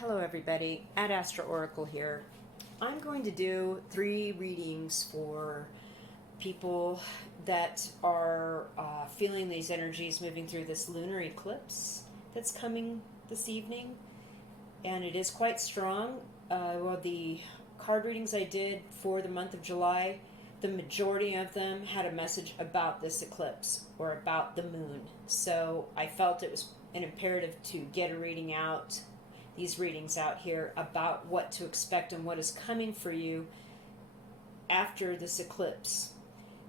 Hello everybody, at Astro Oracle here. I'm going to do 3 readings for people that are feeling these energies moving through this lunar eclipse that's coming this evening. And it is quite strong. Well, the card readings I did for the month of July, the majority of them had a message about this eclipse or about the moon. So I felt it was an imperative to get a reading out, these readings out here about what to expect and what is coming for you after this eclipse.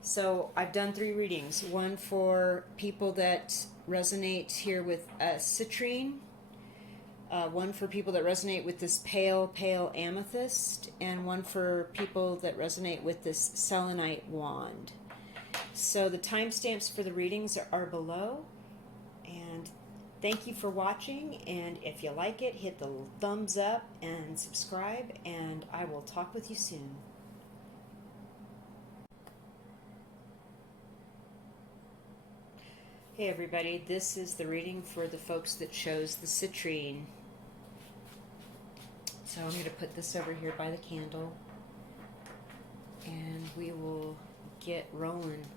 So I've done 3 readings. One for people that resonate here with citrine, one for people that resonate with this pale amethyst, and one for people that resonate with this Selenite Wand. So the timestamps for the readings are below, and thank you for watching, and if you like it, hit the thumbs up and subscribe, and I will talk with you soon. Hey everybody, this is the reading for the folks that chose the citrine. So I'm going to put this over here by the candle, and we will get rolling.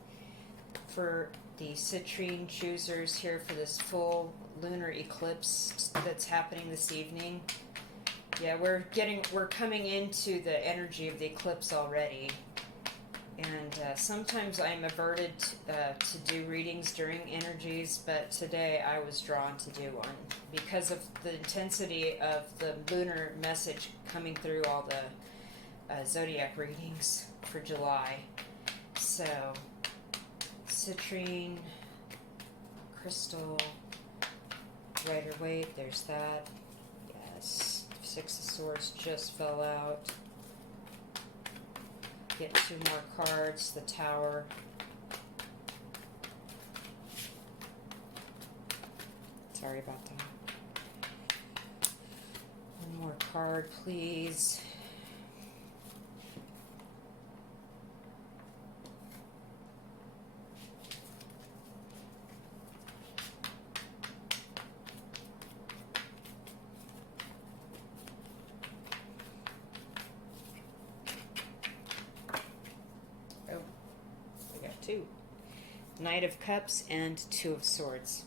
For the citrine choosers here for this full lunar eclipse that's happening this evening. Yeah, we're coming into the energy of the eclipse already. And sometimes I'm averted to do readings during energies, but today I was drawn to do one because of the intensity of the lunar message coming through all the zodiac readings for July. So, citrine, crystal, Rider-Waite, there's that. Yes, 6 of Swords just fell out. Get 2 more cards, the Tower. Sorry about that. 1 more card, please. Oh, we got 2. Knight of Cups and 2 of Swords.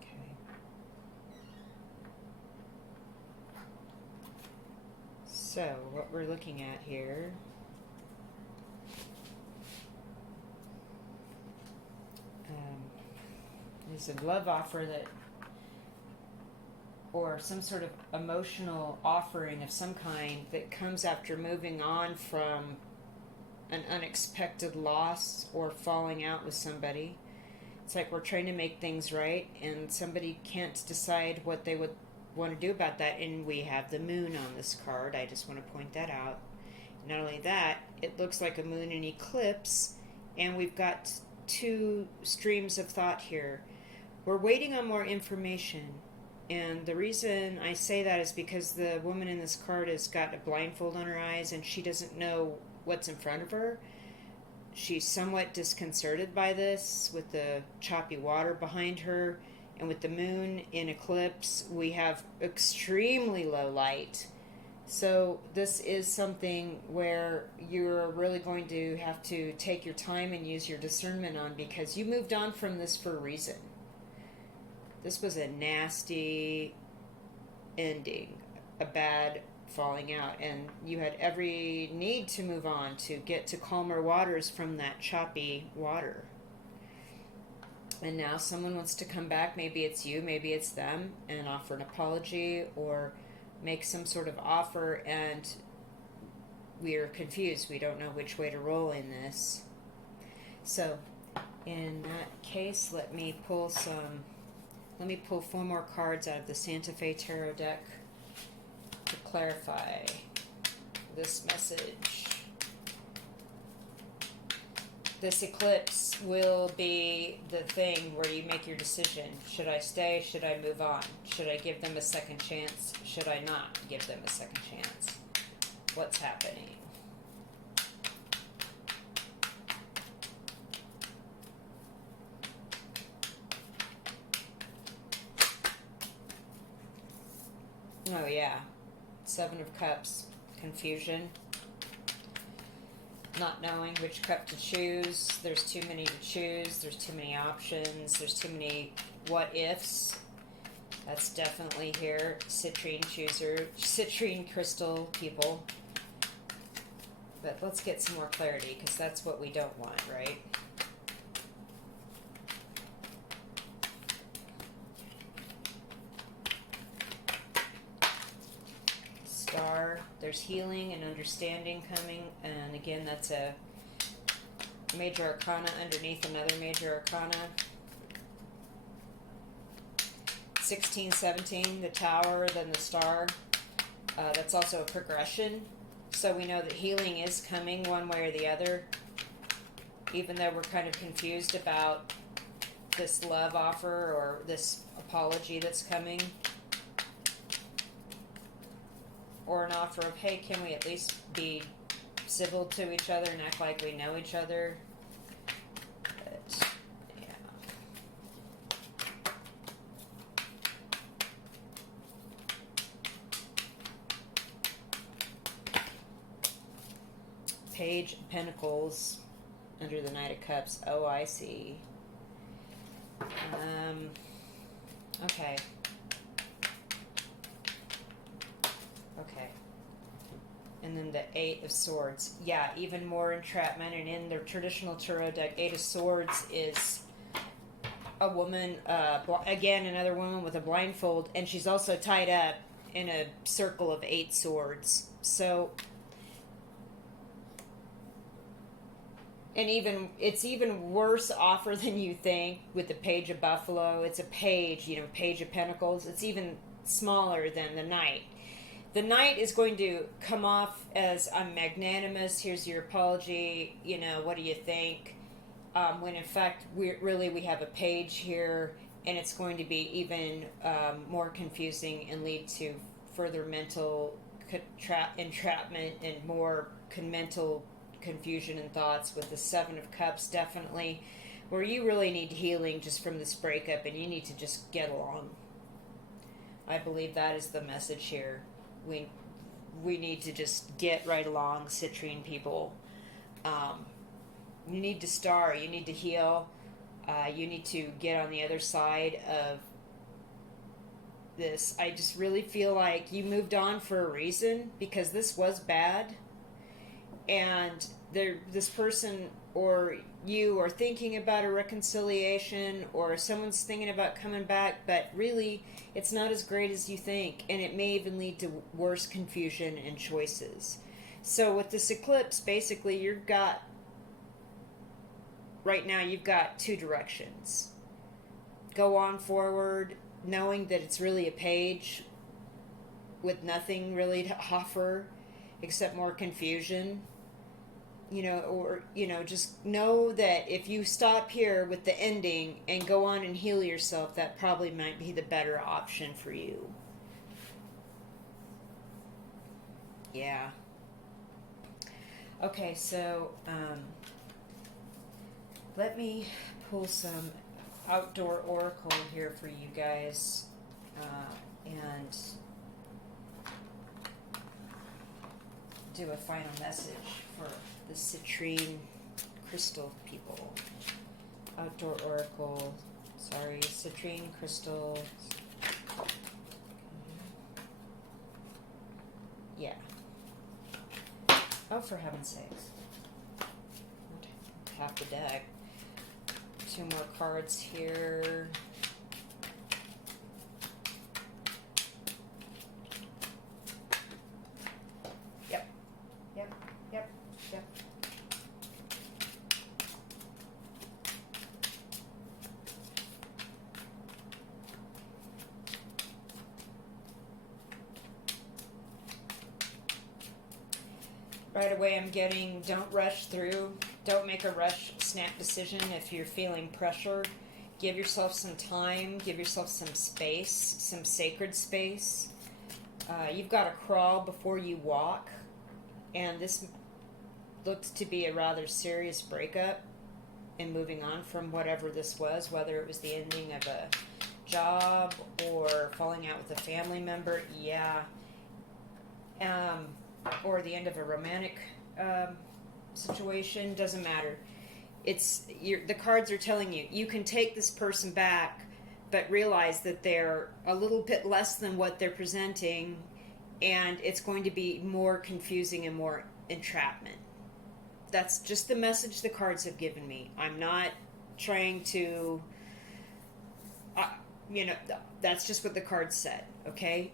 Okay. So, what we're looking at here is a love offer that, or some sort of emotional offering of some kind that comes after moving on from an unexpected loss or falling out with somebody. It's like we're trying to make things right and somebody can't decide what they would want to do about that, and we have the moon on this card. I just want to point that out. Not only that, it looks like a moon in eclipse, and we've got 2 streams of thought here. We're waiting on more information, and the reason I say that is because the woman in this card has got a blindfold on her eyes and she doesn't know what's in front of her. She's somewhat disconcerted by this with the choppy water behind her, and with the moon in eclipse we have extremely low light. So this is something where you're really going to have to take your time and use your discernment on, because you moved on from this for a reason. This was a nasty ending, a bad falling out, and you had every need to move on, to get to calmer waters from that choppy water. And now someone wants to come back, maybe it's you, maybe it's them, and offer an apology or make some sort of offer, and we're confused. We don't know which way to roll in this. So in that case, let me pull 4 more cards out of the Santa Fe Tarot deck to clarify this message. This eclipse will be the thing where you make your decision. Should I stay? Should I move on? Should I give them a second chance? Should I not give them a second chance? What's happening? Oh, yeah. Seven of Cups. Confusion. Not knowing which cup to choose. There's too many to choose. There's too many options. There's too many what-ifs. That's definitely here. Citrine chooser. Citrine crystal people. But let's get some more clarity, because that's what we don't want, right? Star. There's healing and understanding coming. And again, that's a major arcana underneath another major arcana. 16, 17, the tower, then the star. That's also a progression. So we know that healing is coming one way or the other. Even though we're kind of confused about this love offer or this apology that's coming. Or an offer of, hey, can we at least be civil to each other and act like we know each other? But, yeah. Page of Pentacles under the Knight of Cups. Oh, I see. Okay. Okay. And then the Eight of Swords. Yeah, even more entrapment. And in the traditional tarot deck, Eight of Swords is a woman, again, another woman with a blindfold, and she's also tied up in a circle of 8 swords. So, and it's even worse offer than you think with the Page of Buffalo. It's a page, Page of Pentacles. It's even smaller than the Knight. The Knight is going to come off as, I'm magnanimous, here's your apology, what do you think? When in fact, we have a page here, and it's going to be even more confusing and lead to further mental entrapment and more mental confusion and thoughts with the Seven of Cups, definitely, where you really need healing just from this breakup, and you need to just get along. I believe that is the message here. We need to just get right along, Citrine people. You need to star. You need to heal. You need to get on the other side of this. I just really feel like you moved on for a reason, because this was bad. And this person or you are thinking about a reconciliation, or someone's thinking about coming back, but really it's not as great as you think, and it may even lead to worse confusion and choices. So with this eclipse, basically right now you've got 2 directions. Go on forward, knowing that it's really a page with nothing really to offer except more confusion. Just know that if you stop here with the ending and go on and heal yourself, that probably might be the better option for you. Yeah. Okay, so let me pull some outdoor oracle here for you guys, and do a final message for the Citrine Crystal people. Outdoor oracle. Sorry, Citrine Crystals. Yeah. Oh, for heaven's sakes. Half the deck. 2 more cards here. Yep. Right away I'm getting, don't rush through. Don't make a rush snap decision if you're feeling pressure. Give yourself some time. Give yourself some space, some sacred space. You've got to crawl before you walk. And this looks to be a rather serious breakup and moving on from whatever this was, whether it was the ending of a job or falling out with a family member, yeah. Or the end of a romantic situation, doesn't matter. The cards are telling you, you can take this person back, but realize that they're a little bit less than what they're presenting, and it's going to be more confusing and more entrapment. That's just the message the cards have given me. I'm not trying to, that's just what the cards said, okay?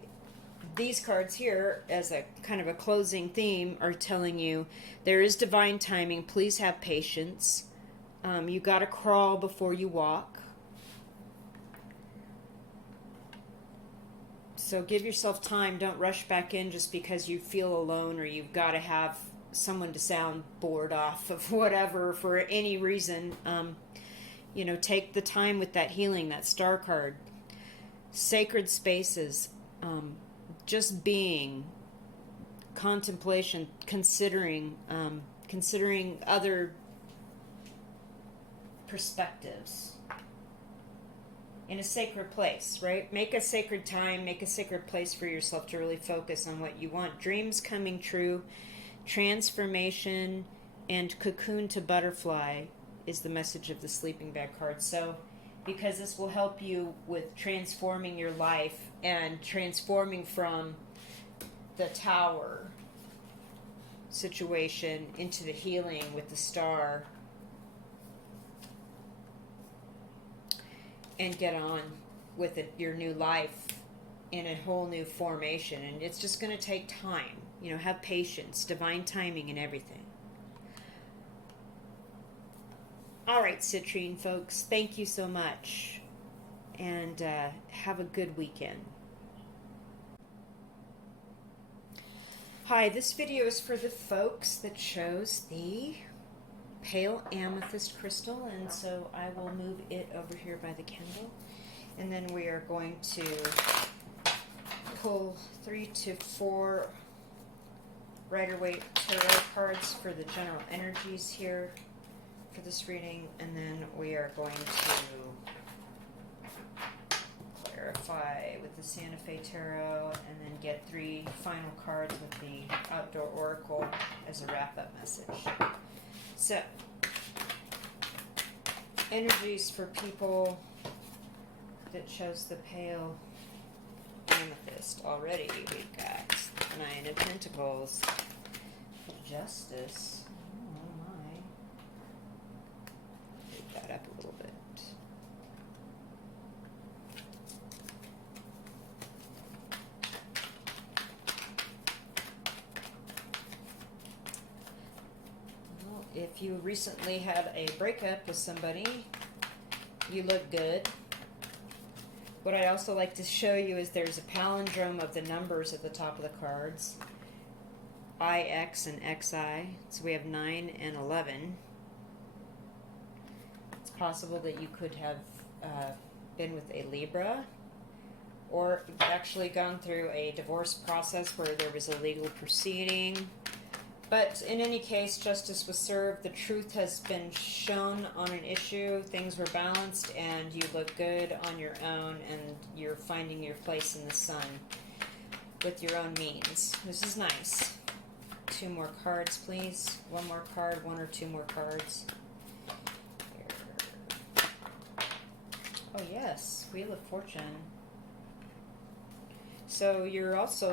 These cards here, as a kind of a closing theme, are telling you there is divine timing. Please have patience. You got to crawl before you walk. So give yourself time. Don't rush back in just because you feel alone or you've got to have someone to sound bored off of whatever for any reason. Take the time with that healing, that star card. Sacred spaces. Just being, contemplation, considering other perspectives in a sacred place, right? Make a sacred time, make a sacred place for yourself to really focus on what you want. Dreams coming true, transformation, and cocoon to butterfly is the message of the sleeping bag card. So, because this will help you with transforming your life and transforming from the tower situation into the healing with the star, and get on with your new life in a whole new formation. And it's just going to take time. Have patience, divine timing and everything. All right, Citrine folks, thank you so much, and have a good weekend. Hi, this video is for the folks that chose the pale amethyst crystal, and so I will move it over here by the candle, and then we are going to pull 3 to 4 Rider-Waite tarot cards for the general energies here for this reading, and then we are going to clarify with the Santa Fe Tarot, and then get 3 final cards with the Outdoor Oracle as a wrap-up message. So, energies for people that chose the pale amethyst. Already we've got the 9 of Pentacles, Justice. Oh my. Pick that up a little bit. Well, if you recently had a breakup with somebody, you look good. What I also like to show you is there's a palindrome of the numbers at the top of the cards. IX and XI. So we have 9 and 11. It's possible that you could have been with a Libra, or actually gone through a divorce process where there was a legal proceeding. But in any case, justice was served. The truth has been shown on an issue. Things were balanced, and you look good on your own, and you're finding your place in the sun with your own means. This is nice. 2 more cards, please. 1 more card, 1 or 2 more cards. Here. Oh yes, Wheel of Fortune. So you're also,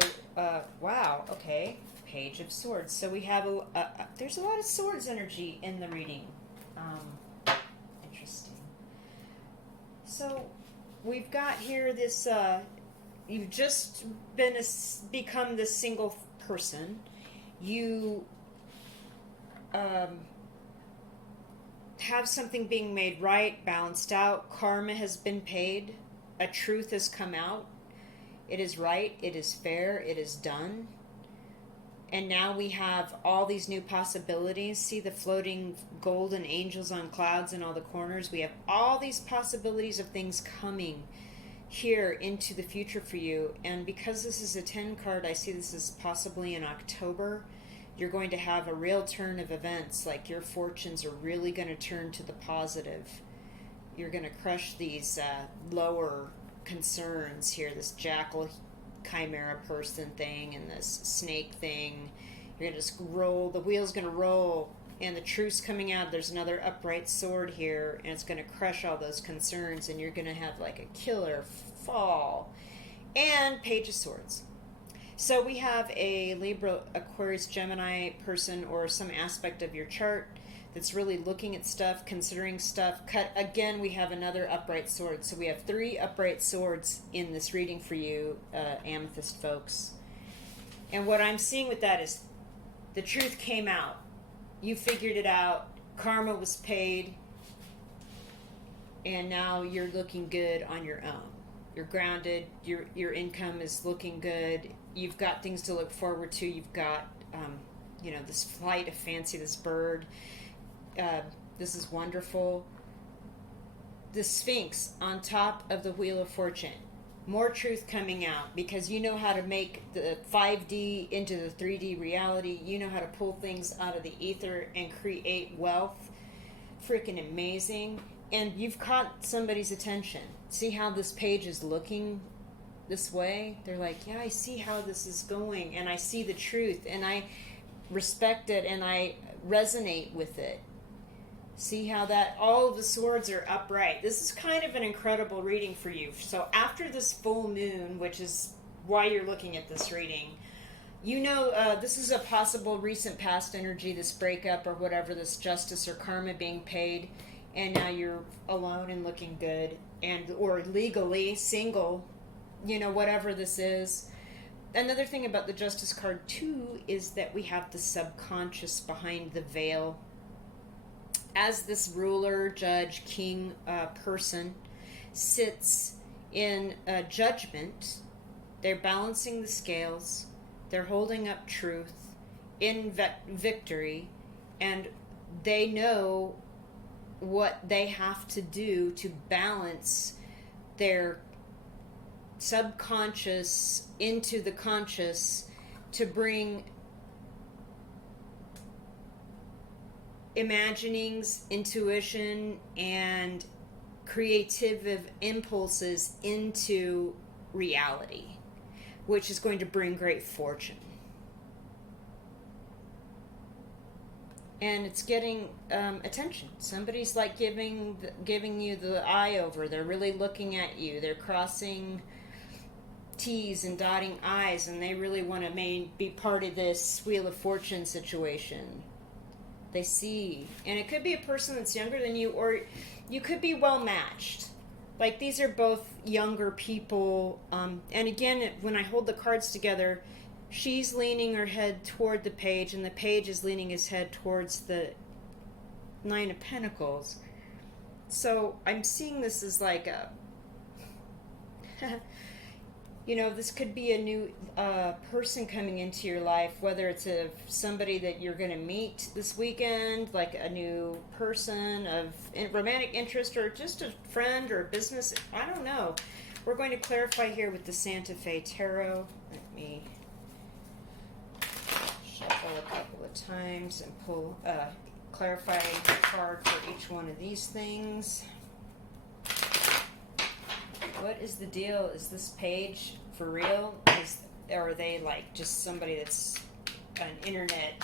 wow, okay. Page of Swords. So we have there's a lot of swords energy in the reading. Interesting. So we've got here this, you've just become this single person. You have something being made right, balanced out. Karma has been paid. A truth has come out. It is right. It is fair. It is done. And now we have all these new possibilities. See the floating golden angels on clouds in all the corners? We have all these possibilities of things coming here into the future for you. And because this is a 10 card, I see this is possibly in October. You're going to have a real turn of events. Like your fortunes are really going to turn to the positive. You're going to crush these lower concerns here, this jackal chimera person thing and this snake thing. You're gonna just roll, the wheel's gonna roll, and the truth's coming out. There's another upright sword here, and it's gonna crush all those concerns, and you're gonna have like a killer fall. And Page of Swords. So we have a Libra, Aquarius, Gemini person, or some aspect of your chart that's really looking at stuff, considering stuff. Again, we have another upright sword. So we have 3 upright swords in this reading for you, Amethyst folks. And what I'm seeing with that is the truth came out. You figured it out. Karma was paid. And now you're looking good on your own. You're grounded. Your income is looking good. You've got things to look forward to. You've got, this flight of fancy, this bird. This is wonderful. The Sphinx on top of the Wheel of Fortune. More truth coming out because you know how to make the 5D into the 3D reality. You know how to pull things out of the ether and create wealth. Freaking amazing. And you've caught somebody's attention. See how this page is looking this way? They're like, yeah, I see how this is going, and I see the truth, and I respect it, and I resonate with it. See how that all of the swords are upright. This is kind of an incredible reading for you. So after this full moon, which is why you're looking at this reading, this is a possible recent past energy, this breakup or whatever, this justice or karma being paid, and now you're alone and looking good, or legally single, whatever this is. Another thing about the Justice card too is that we have the subconscious behind the veil. As this ruler, judge, king person sits in judgment, they're balancing the scales, they're holding up truth in victory, and they know what they have to do to balance their subconscious into the conscious to bring imaginings, intuition, and creative impulses into reality, which is going to bring great fortune. And it's getting attention. Somebody's like giving you the eye over. They're really looking at you. They're crossing T's and dotting I's, and they really want to be part of this Wheel of Fortune situation. They see. And it could be a person that's younger than you, or you could be well matched. Like, these are both younger people. And again, when I hold the cards together, she's leaning her head toward the page, and the page is leaning his head towards the Nine of Pentacles. So I'm seeing this as like a... this could be a new person coming into your life, whether it's somebody that you're going to meet this weekend, like a new person of romantic interest, or just a friend or a business. I don't know. We're going to clarify here with the Santa Fe Tarot. Let me shuffle a couple of times and pull clarify a card for each one of these things. What is the deal? Is this page for real? Or are they like just somebody that's an internet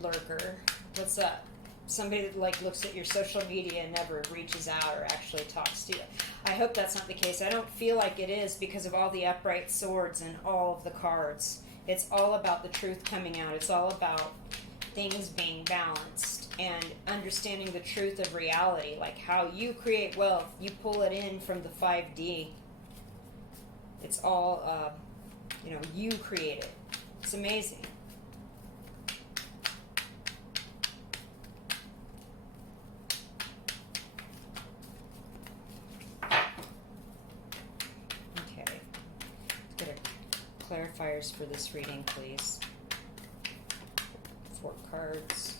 lurker? What's up? Somebody that like looks at your social media and never reaches out or actually talks to you. I hope that's not the case. I don't feel like it is because of all the upright swords and all of the cards. It's all about the truth coming out. It's all about things being balanced and understanding the truth of reality, like how you create wealth. You pull it in from the 5D. It's all, you create it. It's amazing. Okay. Let's get clarifiers for this reading, please. 4 cards.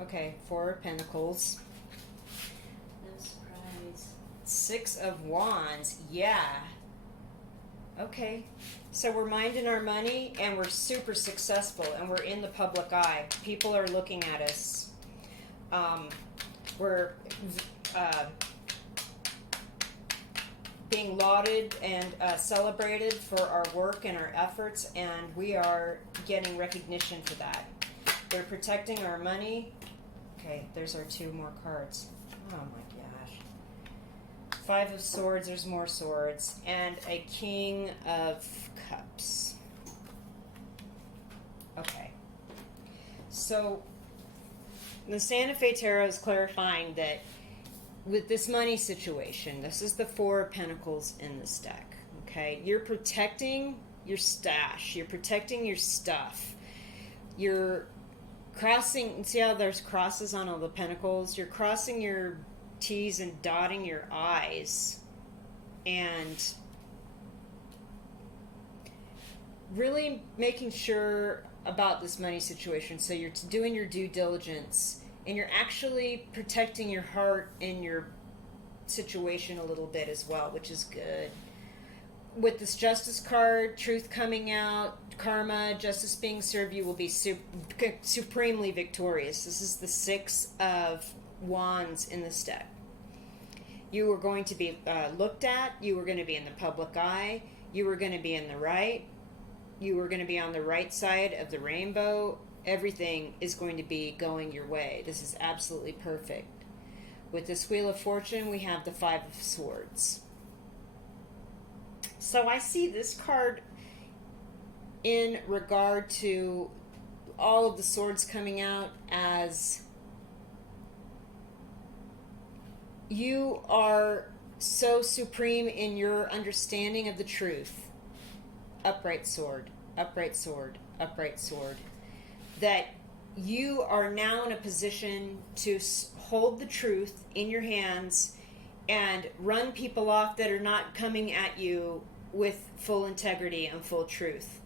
Okay, 4 of Pentacles. No surprise. Six of Wands. Yeah. Okay. So we're minding our money and we're super successful and we're in the public eye. People are looking at us. We're being lauded and celebrated for our work and our efforts, and we are getting recognition for that. We're protecting our money. Okay, there's our two more cards. Oh my gosh. Five of Swords, there's more swords, and a King of Cups. Okay. So, the Santa Fe Tarot is clarifying that with this money situation, this is the Four of Pentacles in this deck, okay? You're protecting your stash. You're protecting your stuff. You're crossing, see how there's crosses on all the pentacles? You're crossing your T's and dotting your I's and really making sure about this money situation. So you're doing your due diligence and you're actually protecting your heart and your situation a little bit as well, which is good. With this Justice card, truth coming out, karma, justice being served, you will be supremely victorious. This is the Six of Wands in this deck. You are going to be looked at. You are going to be in the public eye. You are going to be in the right. You are going to be on the right side of the rainbow. Everything is going to be going your way. This is absolutely perfect. With this Wheel of Fortune, we have the Five of Swords. So I see this card in regard to all of the swords coming out as you are so supreme in your understanding of the truth. Upright sword, upright sword, upright sword. That you are now in a position to hold the truth in your hands and run people off that are not coming at you with full integrity and full truth.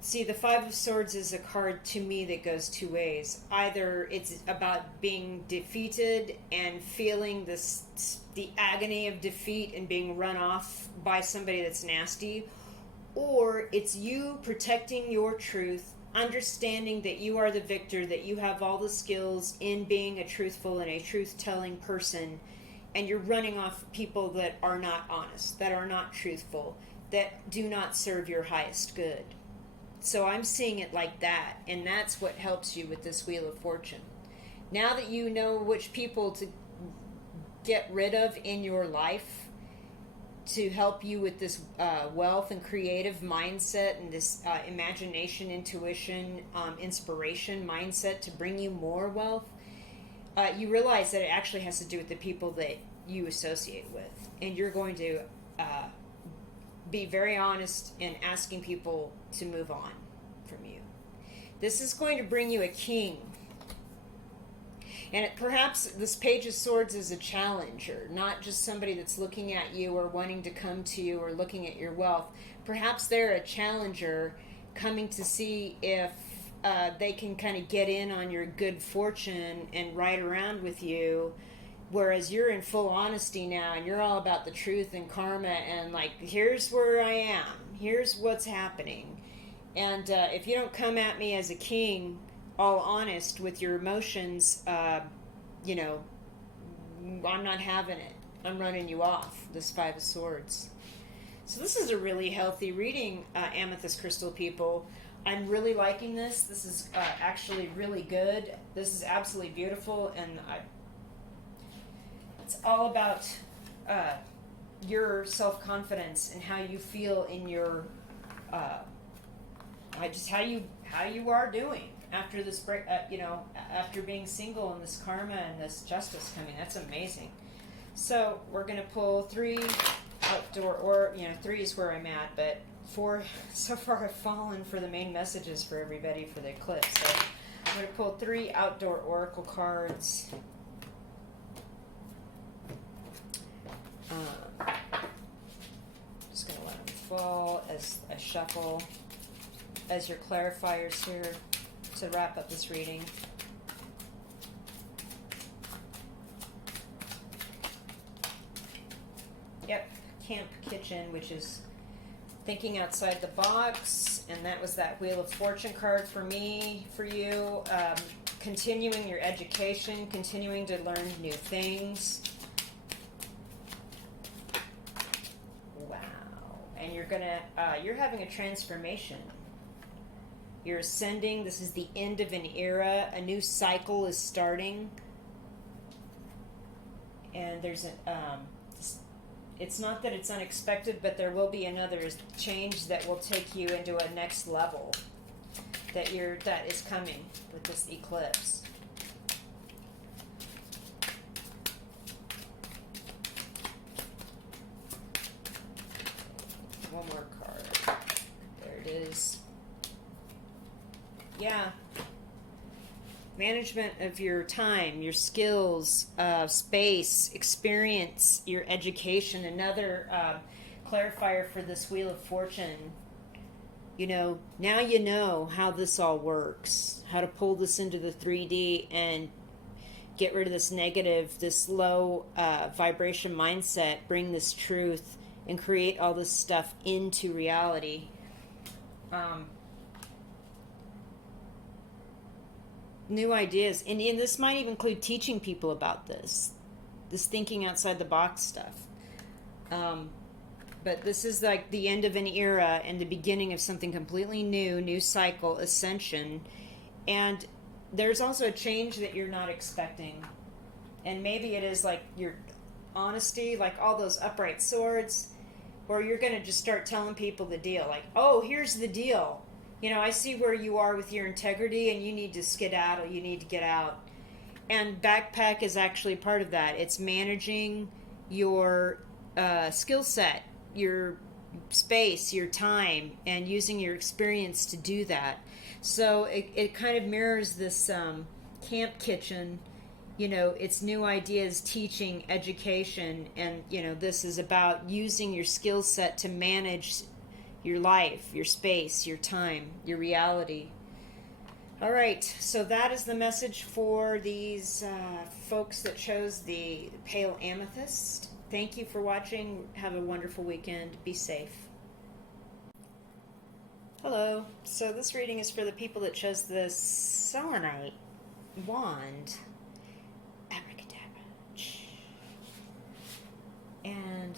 See, the Five of Swords is a card to me that goes two ways. Either it's about being defeated and feeling the agony of defeat and being run off by somebody that's nasty, or it's you protecting your truth, understanding that you are the victor, that you have all the skills in being a truthful and a truth-telling person, and you're running off people that are not honest, that are not truthful, that do not serve your highest good. So I'm seeing it like that, and that's what helps you with this Wheel of Fortune. Now that you know which people to get rid of in your life to help you with this wealth and creative mindset and this imagination, intuition, inspiration mindset to bring you more wealth, you realize that it actually has to do with the people that you associate with. And you're going to be very honest in asking people to move on from you. This is going to bring you a king. And perhaps this Page of Swords is a challenger, not just somebody that's looking at you or wanting to come to you or looking at your wealth. Perhaps they're a challenger coming to see if they can kind of get in on your good fortune and ride around with you, whereas you're in full honesty now and you're all about the truth and karma and like, here's where I am, here's what's happening. And if you don't come at me as a king, all honest with your emotions, you know, I'm not having it. I'm running you off, this Five of Swords. So this is a really healthy reading, Amethyst Crystal people. I'm really liking this. This is actually really good. This is absolutely beautiful, and it's all about your self-confidence and how you feel in your, just how you are doing after this break, you know, after being single and this karma and this justice coming. That's amazing. So we're going to pull three outdoor, or, you know, three is where I'm at, but four, so far I've fallen for the main messages for everybody for the eclipse. So I'm going to pull three outdoor oracle cards. Just going to let them fall as I shuffle as your clarifiers here to wrap up this reading. camp kitchen, which is thinking outside the box, and that was that Wheel of Fortune card for me, for you. Continuing your education, continuing to learn new things. Wow. And you're having a transformation. You're ascending. This is the end of an era. A new cycle is starting. And there's it's not that it's unexpected, but there will be another change that will take you into a next level that is coming with this eclipse. One more card. There it is. Yeah. Management of your time, your skills, space, experience, your education. Another clarifier for this Wheel of Fortune. Now you know how this all works, how to pull this into the 3D and get rid of this negative, this low vibration mindset, bring this truth, and create all this stuff into reality. New ideas, and this might even include teaching people about this thinking outside the box stuff. But this is like the end of an era and the beginning of something completely new cycle, ascension. And there's also a change that you're not expecting. And maybe it is like your honesty, like all those upright swords, or you're going to just start telling people the deal. Like, oh, here's the deal. I see where you are with your integrity, and you need to skedaddle, you need to get out. And backpack is actually part of that. It's managing your skill set, your space, your time, and using your experience to do that. So it kind of mirrors this camp kitchen. It's new ideas, teaching, education, and this is about using your skill set to manage your life, your space, your time, your reality. All right, so that is the message for these folks that chose the Pale Amethyst. Thank you for watching. Have a wonderful weekend. Be safe. Hello. So this reading is for the people that chose the Selenite Wand. Abracadabra. And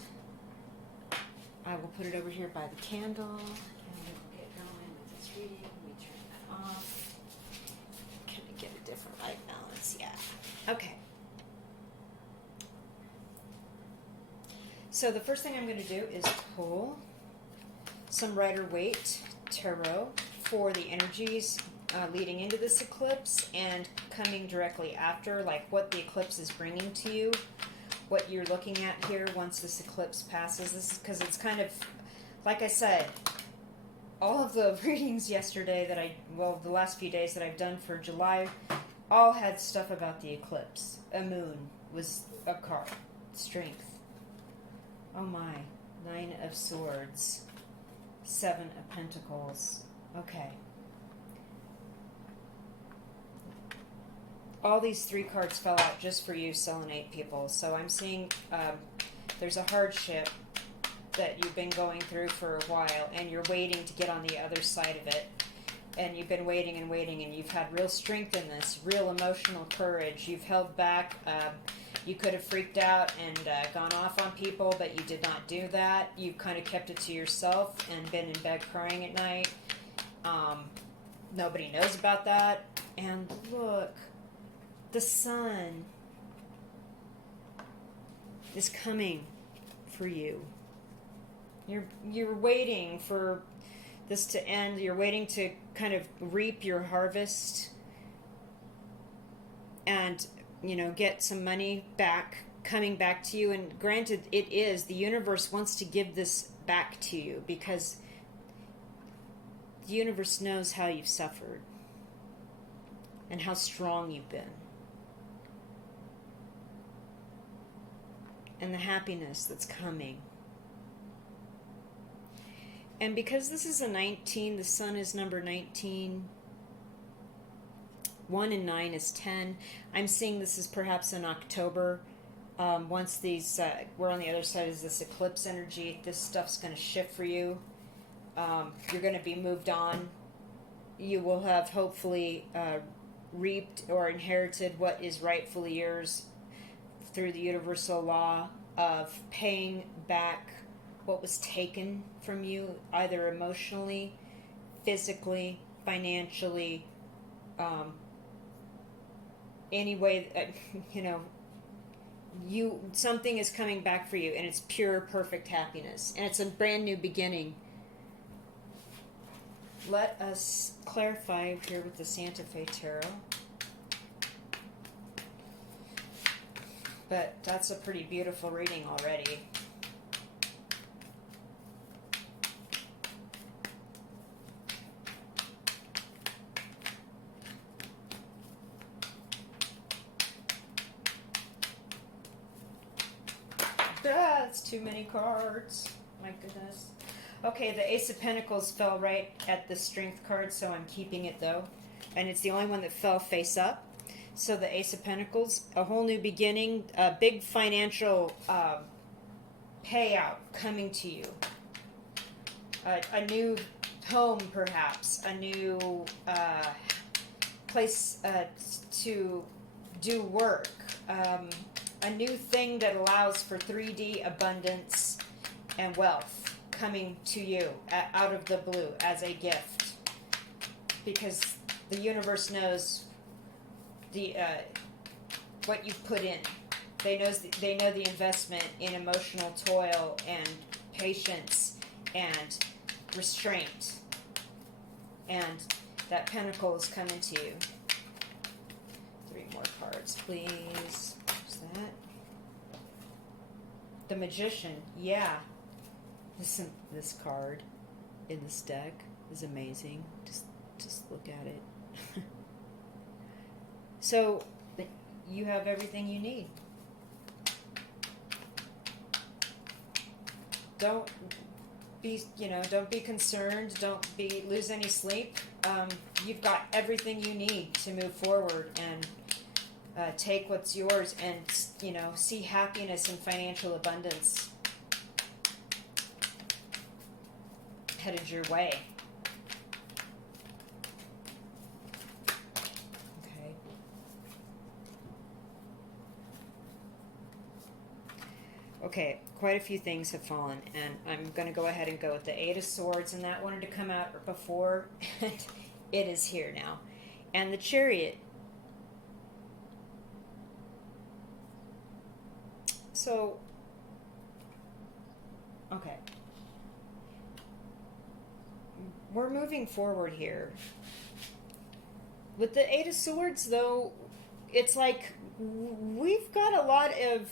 I will put it over here by the candle, and we'll get going with this reading. Let me turn that off. Can I get a different light balance? Yeah. Okay. So the first thing I'm going to do is pull some Rider-Waite Tarot for the energies leading into this eclipse and coming directly after, like what the eclipse is bringing to you, what you're looking at here once this eclipse passes. This is because it's kind of, like I said, all of the readings yesterday the last few days that I've done for July, all had stuff about the eclipse. A moon was a card. Strength. Oh my. 9 of Swords. 7 of Pentacles. Okay. All these 3 cards fell out just for you, Selenite people. So I'm seeing there's a hardship that you've been going through for a while, and you're waiting to get on the other side of it. And you've been waiting, and you've had real strength in this, real emotional courage. You've held back. You could have freaked out and gone off on people, but you did not do that. You kind of kept it to yourself and been in bed crying at night. Nobody knows about that. And look, the sun is coming for you. You're waiting for this to end. You're waiting to kind of reap your harvest and get some money back, coming back to you. And granted, the universe wants to give this back to you because the universe knows how you've suffered and how strong you've been and the happiness that's coming. And because this is a 19, the sun is number 19. 1 and 9 is 10. I'm seeing this is perhaps in October. Once these, we're on the other side is this eclipse energy, this stuff's going to shift for you. You're going to be moved on. You will have hopefully reaped or inherited what is rightfully yours through the universal law of paying back what was taken from you, either emotionally, physically, financially, any way, something is coming back for you, and it's pure, perfect happiness, and it's a brand new beginning. Let us clarify here with the Santa Fe Tarot. But that's a pretty beautiful reading already. That's too many cards. My goodness. Okay, the Ace of Pentacles fell right at the Strength card, so I'm keeping it though. And it's the only one that fell face up. So the Ace of Pentacles, a whole new beginning, a big financial payout coming to you. A new home, perhaps. A new place to do work. A new thing that allows for 3D abundance and wealth coming to you out of the blue as a gift. Because the universe knows the what you put in. They know the investment in emotional toil and patience and restraint. And that pentacle is coming to you. 3 more cards, please. What's that? The Magician. Yeah. This card in this deck is amazing. Just look at it. So you have everything you need. Don't be concerned. Don't lose any sleep. You've got everything you need to move forward and take what's yours and see happiness and financial abundance headed your way. Okay, quite a few things have fallen, and I'm going to go ahead and go with the Eight of Swords, and that wanted to come out before, and it is here now. And the Chariot. So, okay. We're moving forward here. With the Eight of Swords, though, it's like we've got a lot of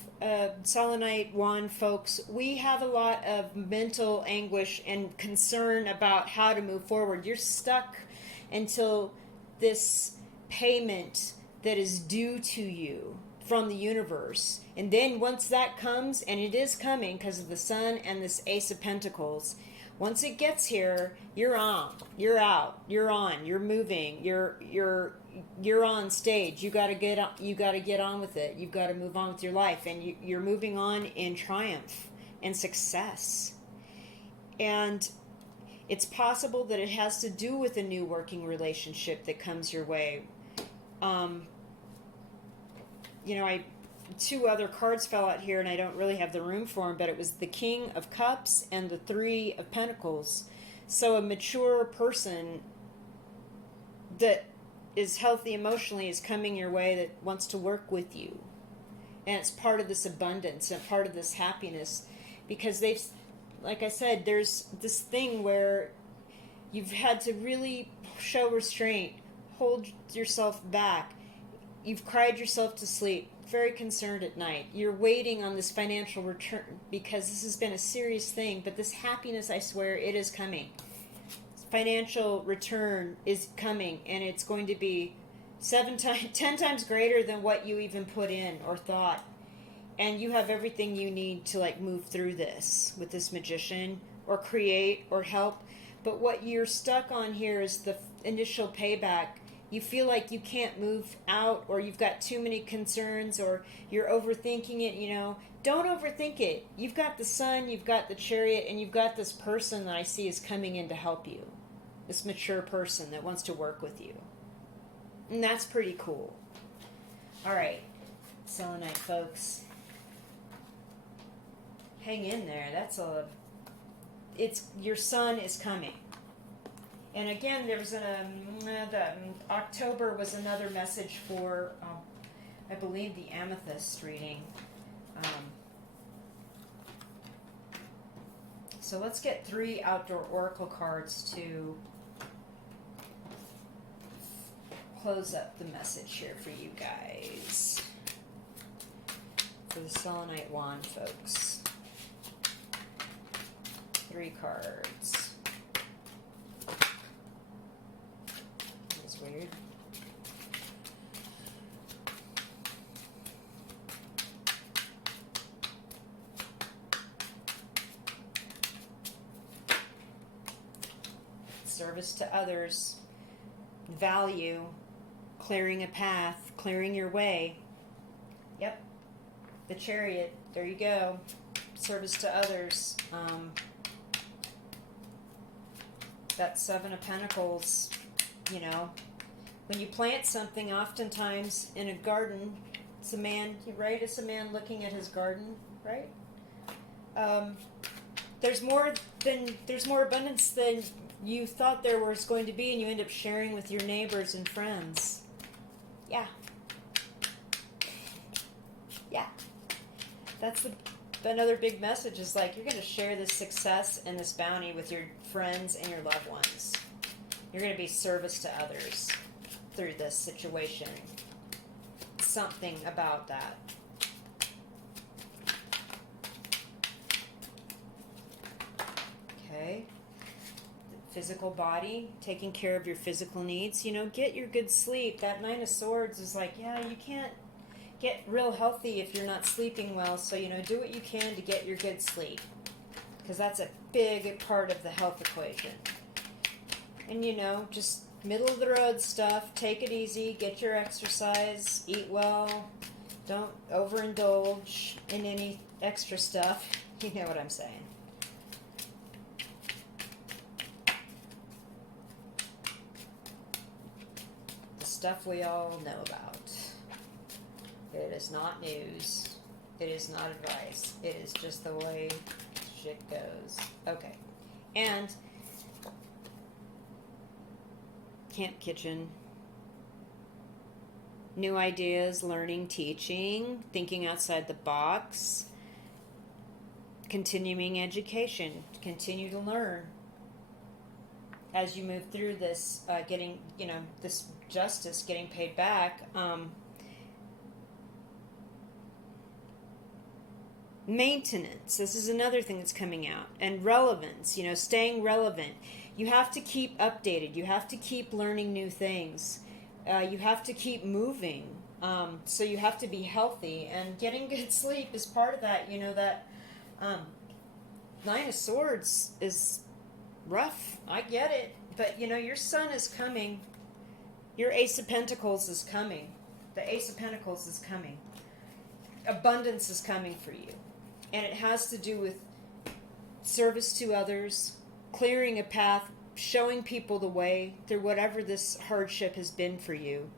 Selenite Wand folks. We have a lot of mental anguish and concern about how to move forward. You're stuck until this payment that is due to you from the universe. And then once that comes, and it is coming because of the Sun and this Ace of Pentacles, once it gets here, you're on, you're out, you're on, you're moving, you're on stage. You got to get on with it. You've got to move on with your life, and you're moving on in triumph and success. And it's possible that it has to do with a new working relationship that comes your way. Two other cards fell out here, and I don't really have the room for them, but it was the King of Cups and the Three of Pentacles. So a mature person that is healthy emotionally is coming your way, that wants to work with you. And it's part of this abundance and part of this happiness, because they've, like I said, there's this thing where you've had to really show restraint, hold yourself back. You've cried yourself to sleep, very concerned at night. You're waiting on this financial return because this has been a serious thing, but this happiness, I swear, it is coming. Financial return is coming, and it's going to be 10 times greater than what you even put in or thought. And you have everything you need to move through this with this Magician, or create or help. But what you're stuck on here is the initial payback, You feel like you can't move out, or you've got too many concerns, or you're overthinking it, you know. Don't overthink it. You've got the sun, you've got the chariot, and you've got this person that I see is coming in to help you. This mature person that wants to work with you. And that's pretty cool. All right, Selenite folks. Hang in there. Your sun is coming. And again, there was October was another message for, I believe, the Amethyst reading. So let's get 3 outdoor oracle cards to close up the message here for you guys. For the Selenite Wand, folks. 3 cards. That was weird. Service to others. Value. Clearing a path. Clearing your way. Yep. The Chariot. There you go. Service to others. That 7 of Pentacles, you know, when you plant something, oftentimes in a garden, it's a man, right? It's a man looking at his garden, right? There's more abundance than you thought there was going to be, and you end up sharing with your neighbors and friends. Yeah. Yeah. That's another big message is like, you're going to share this success and this bounty with your friends and your loved ones. You're going to be service to others through this situation. Something about that. Okay. The physical body, taking care of your physical needs. You know, get your good sleep. That 9 of Swords is like, yeah, you can't get real healthy if you're not sleeping well, so, you know, do what you can to get your good sleep, because that's a big part of the health equation. And, you know, just middle of the road stuff, take it easy, get your exercise, eat well, don't overindulge in any extra stuff. You know what I'm saying. The stuff we all know about. It is not news. It is not advice. It is just the way shit goes. Okay. And Camp Kitchen. New ideas, learning, teaching, thinking outside the box, continuing education. Continue to learn as you move through this, getting, you know, this justice, getting paid back. Maintenance, this is another thing that's coming out. And relevance, you know, staying relevant. You have to keep updated. You have to keep learning new things. You have to keep moving. So you have to be healthy. And getting good sleep is part of that. You know, that 9 of Swords is rough. I get it. But, you know, your sun is coming. Your Ace of Pentacles is coming. The Ace of Pentacles is coming. Abundance is coming for you. And it has to do with service to others, clearing a path, showing people the way through whatever this hardship has been for you.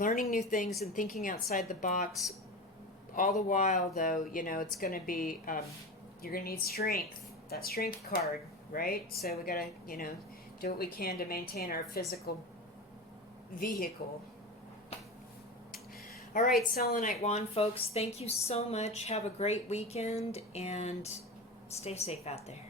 Learning new things and thinking outside the box. All the while, though, you know, it's going to be, you're going to need strength. That strength card, right? So we got to, you know, do what we can to maintain our physical vehicle. All right, Selenite Wand folks, thank you so much. Have a great weekend and stay safe out there.